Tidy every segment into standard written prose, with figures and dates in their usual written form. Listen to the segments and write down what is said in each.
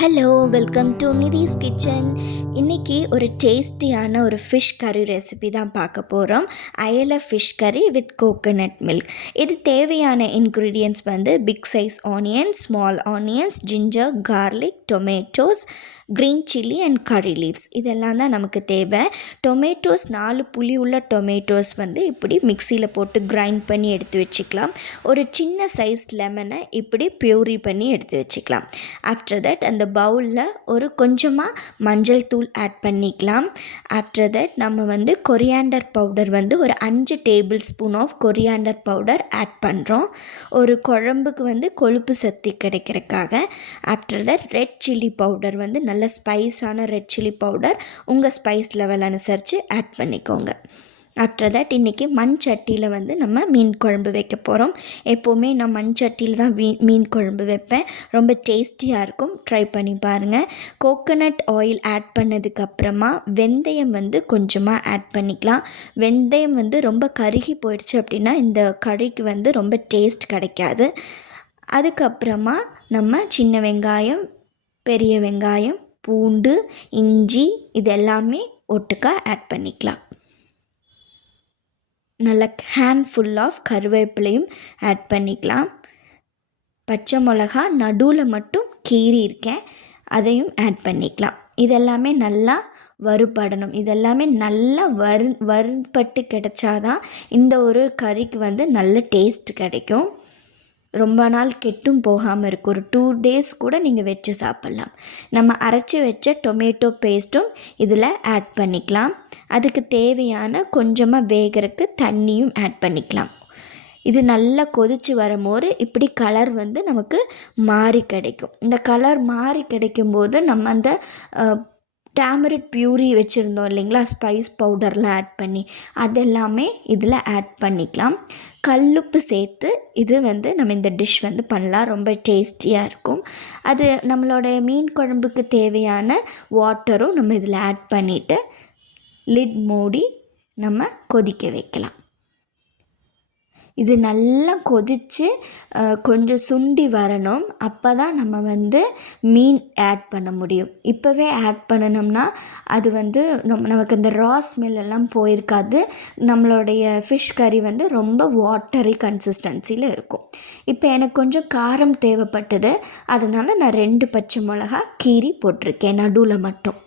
Hello, welcome to Nithish kitchen. இன்றைக்கி ஒரு டேஸ்டியான ஒரு ஃபிஷ் கறி ரெசிபி தான் பார்க்க போகிறோம். அயலை fish curry with coconut milk. இது தேவையான இன்க்ரீடியன்ட்ஸ் வந்து big size onions, small onions, ginger, garlic, tomatoes, green chilli and curry leaves இதெல்லாம் தான் நமக்கு தேவை. டொமேட்டோஸ் 4 புளி உள்ள டொமேட்டோஸ் வந்து இப்படி மிக்சியில் போட்டு கிரைண்ட் பண்ணி எடுத்து வச்சுக்கலாம். ஒரு சின்ன சைஸ் லெமனை இப்படி பியூரி பண்ணி எடுத்து வச்சுக்கலாம். ஆஃப்டர் தட் அந்த பவுலில் ஒரு கொஞ்சமாக மஞ்சள் தூள் ஆட் பண்ணிக்கலாம். ஆஃப்டர் தட் நம்ம வந்து கொரியாண்டர் பவுடர் வந்து ஒரு 5 tablespoon of coriander powder add பண்ணுறோம். ஒரு குழம்புக்கு வந்து கொழுப்பு சக்தி கிடைக்கிறதுக்காக. After that red chilli powder வந்து நல்ல ஸ்பைஸான ரெட் சில்லி பவுடர் உங்கள் ஸ்பைஸ் லெவல் அனுசரித்து ஆட் பண்ணிக்கோங்க. ஆஃப்டர் தட் இன்றைக்கி மண் சட்டியில் வந்து நம்ம மீன் குழம்பு வைக்க போகிறோம். எப்போவுமே நான் மண் சட்டியில் தான் மீன் குழம்பு வைப்பேன். ரொம்ப டேஸ்டியாக இருக்கும். ட்ரை பண்ணி பாருங்கள். கோகோனட் ஆயில் ஆட் பண்ணதுக்கப்புறமா வெந்தயம் வந்து கொஞ்சமாக ஆட் பண்ணிக்கலாம். வெந்தயம் வந்து ரொம்ப கருகி போயிடுச்சு அப்படின்னா இந்த கறிக்கு வந்து ரொம்ப டேஸ்ட் கிடைக்காது. அதுக்கப்புறமா நம்ம சின்ன வெங்காயம், பெரிய வெங்காயம், பூண்டு, இஞ்சி இது எல்லாமே ஒட்டுக்கா ஆட் பண்ணிக்கலாம். நல்ல ஹேண்ட்ஃபுல் ஆஃப் கருவேப்பிலையும் ஆட் பண்ணிக்கலாம். பச்சை மிளகா நடுவில் மட்டும் கீறி இருக்கேன், அதையும் ஆட் பண்ணிக்கலாம். இதெல்லாமே நல்லா வறுபடணும். இதெல்லாமே நல்லா வறுபட்டு கிடைச்சாதான் இந்த ஒரு கறிக்கு வந்து நல்ல டேஸ்ட் கிடைக்கும். ரொம்ப நாள் கெட்டும் போகாமல் இருக்கும். ஒரு 2 days கூட நீங்கள் வச்சு சாப்பிட்லாம். நம்ம அரைச்சி வச்ச டொமேட்டோ பேஸ்ட்டும் இதில் ஆட் பண்ணிக்கலாம். அதுக்கு தேவையான கொஞ்சமாக வேகிறதுக்கு தண்ணியும் ஆட் பண்ணிக்கலாம். இது நல்லா கொதித்து வரும்போது இப்படி கலர் வந்து நமக்கு மாறி கிடைக்கும். இந்த கலர் மாறி கிடைக்கும்போது நம்ம அந்த டேமரிட் பியூரி வச்சுருந்தோம் இல்லைங்களா, ஸ்பைஸ் பவுடரில் ஆட் பண்ணி அதெல்லாமே இதில் ஆட் பண்ணிக்கலாம். கல்லுப்பு சேர்த்து இது வந்து நம்ம இந்த டிஷ் வந்து பண்ணலாம். ரொம்ப டேஸ்டியாக இருக்கும். அது நம்மளோட மீன் குழம்புக்கு தேவையான வாட்டரும் நம்ம இதில் ஆட் பண்ணிவிட்டு லிட் மூடி நம்ம கொதிக்க வைக்கலாம். இது நல்லா கொதித்து கொஞ்சம் சுண்டி வரணும். அப்போ தான் நம்ம வந்து மீன் ஆட் பண்ண முடியும். இப்போவே ஆட் பண்ணணும்னா அது வந்து நமக்கு இந்த ரா ஸ்மெல் எல்லாம் போயிருக்காது. நம்மளுடைய ஃபிஷ் கறி வந்து ரொம்ப வாட்டரி கன்சிஸ்டன்சியில் இருக்கும். இப்போ எனக்கு கொஞ்சம் காரம் தேவைப்பட்டது, அதனால் நான் 2 பச்சை மிளகா கீரி போட்டிருக்கேன் நடுவில் மட்டும்.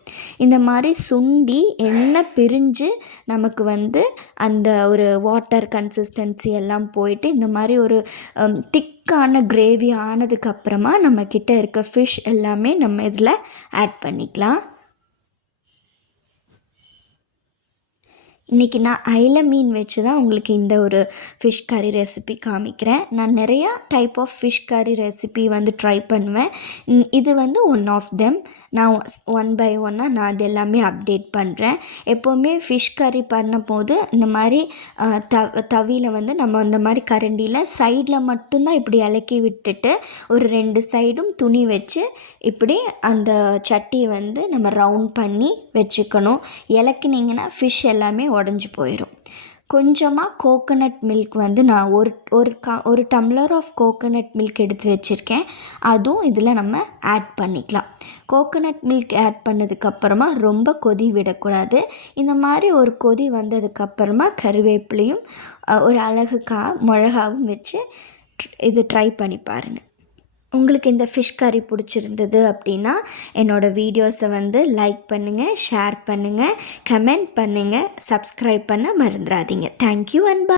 இந்த மாதிரி சுண்டி எண்ணெய் பிரிஞ்சு நமக்கு வந்து அந்த ஒரு வாட்டர் கன்சிஸ்டன்சி எல்லாம் போயிட்டு இந்த மாதிரி ஒரு திக்கான கிரேவி ஆனதுக்கப்புறமா நம்மக்கிட்ட இருக்க ஃபிஷ் எல்லாமே நம்ம இதில் ஆட் பண்ணிக்கலாம். இன்றைக்கி நான் அயிலை மீன் வச்சு தான் உங்களுக்கு இந்த ஒரு ஃபிஷ் கறி ரெசிபி காமிக்கிறேன். நான் நிறையா டைப் ஆஃப் ஃபிஷ் கறி ரெசிபி வந்து ட்ரை பண்ணுவேன். இது வந்து ஒன் ஆஃப் தெம். நான் 1 by 1 நான் அது எல்லாமே அப்டேட் பண்ணுறேன். எப்போவுமே ஃபிஷ் கறி பண்ணும்போது இந்த மாதிரி தவியில் வந்து நம்ம அந்த மாதிரி கரண்டியில் சைடில் மட்டும்தான் இப்படி இலக்கி விட்டுட்டு ஒரு 2 சைடும் துணி வச்சு இப்படி அந்த சட்டியை வந்து நம்ம ரவுண்ட் பண்ணி வச்சுக்கணும். இலக்கினீங்கன்னா ஃபிஷ் எல்லாமே உடஞ்சி போயிடும். கொஞ்சமாக கோகோனட் மில்க் வந்து நான் ஒரு டம்ளர் ஆஃப் கோகோனட் மில்க் எடுத்து வச்சுருக்கேன். அதுவும் இதில் நம்ம ஆட் பண்ணிக்கலாம். கோகோனட் மில்க் ஆட் பண்ணதுக்கப்புறமா ரொம்ப கொதி விடக்கூடாது. இந்த மாதிரி ஒரு கொதி வந்ததுக்கப்புறமா கருவேப்பிலையும் ஒரு அழகு மிளகாவும் வச்சு இது ட்ரை பண்ணி பாருங்கள். உங்களுக்கு இந்த ஃபிஷ் கறி பிடிச்சிருந்தது அப்படின்னா என்னோடய வீடியோஸை வந்து லைக் பண்ணுங்கள், ஷேர் பண்ணுங்கள், கமெண்ட் பண்ணுங்கள், சப்ஸ்கிரைப் பண்ண மறந்துடாதீங்க. Thank you and by.